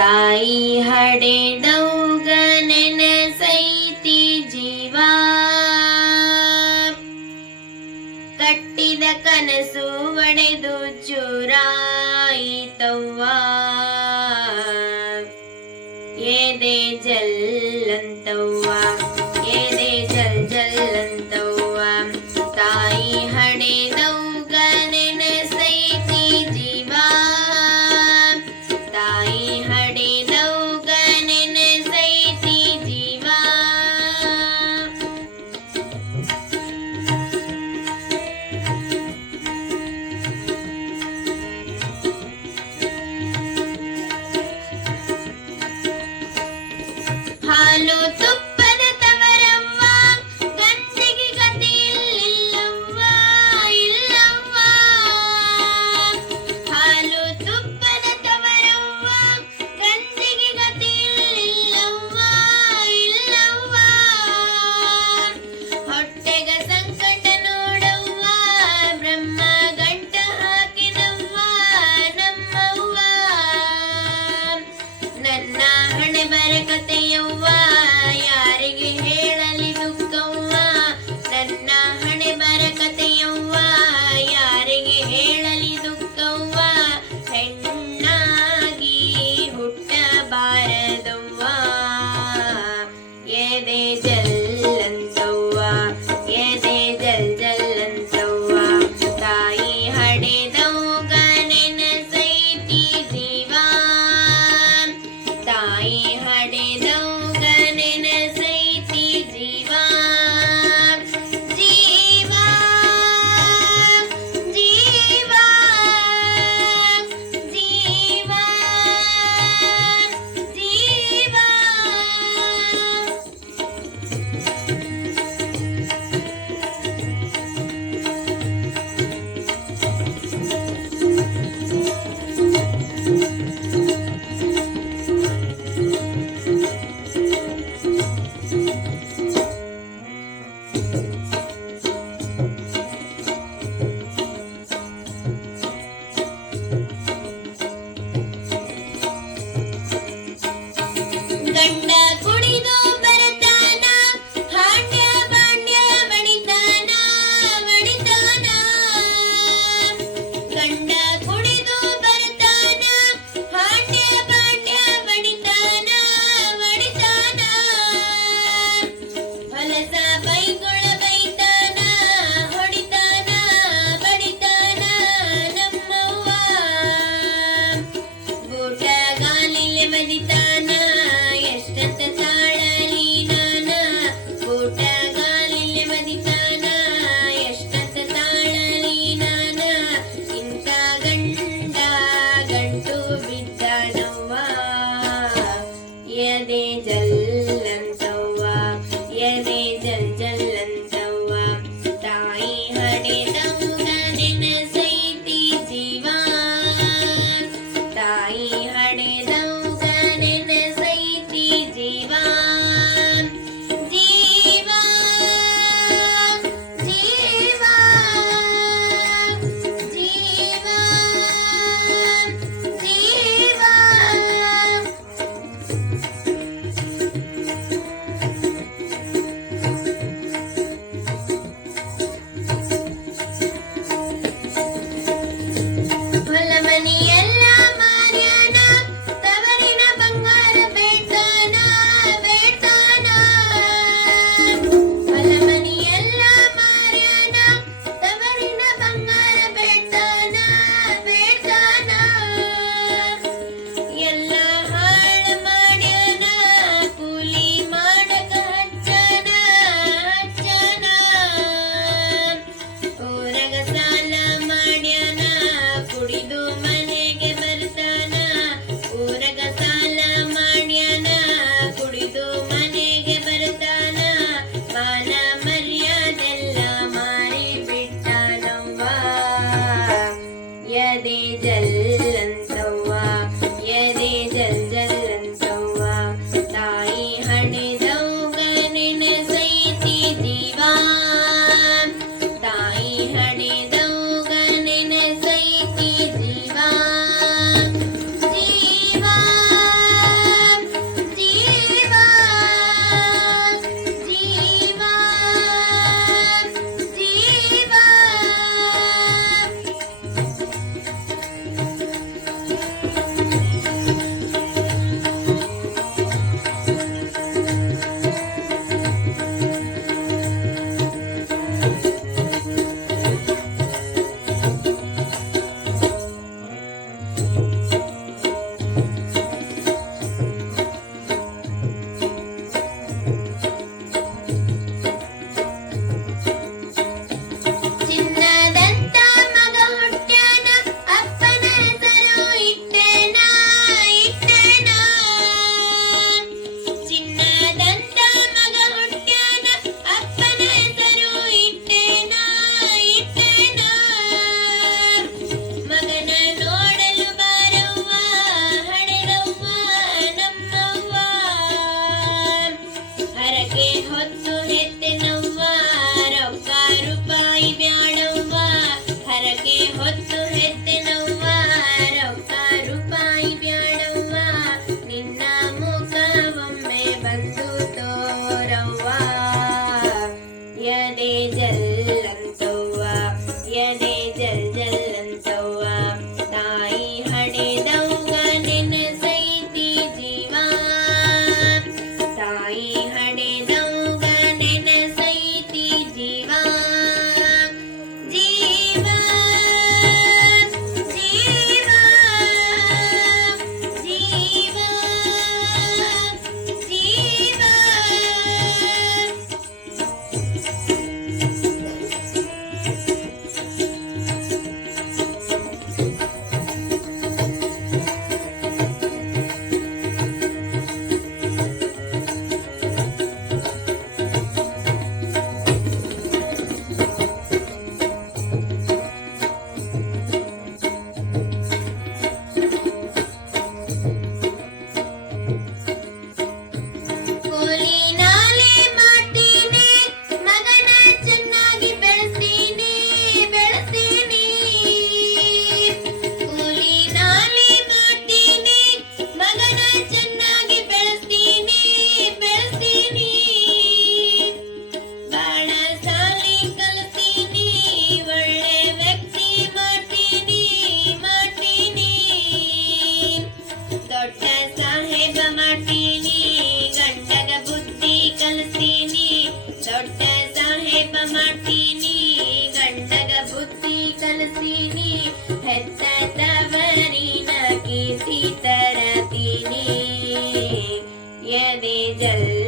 ತಾಯಿ ಹಡೆದೌಗ ನೆನಸೈತಿ ಜೀವ. ಕಟ್ಟಿದ ಕನಸು ಒಡೆದು ಚೂರಾಯಿತವ್ವ ಏದೆ ಜಲ್ಲಂತವ್ವ जल्लन् भरिना कि यदि जल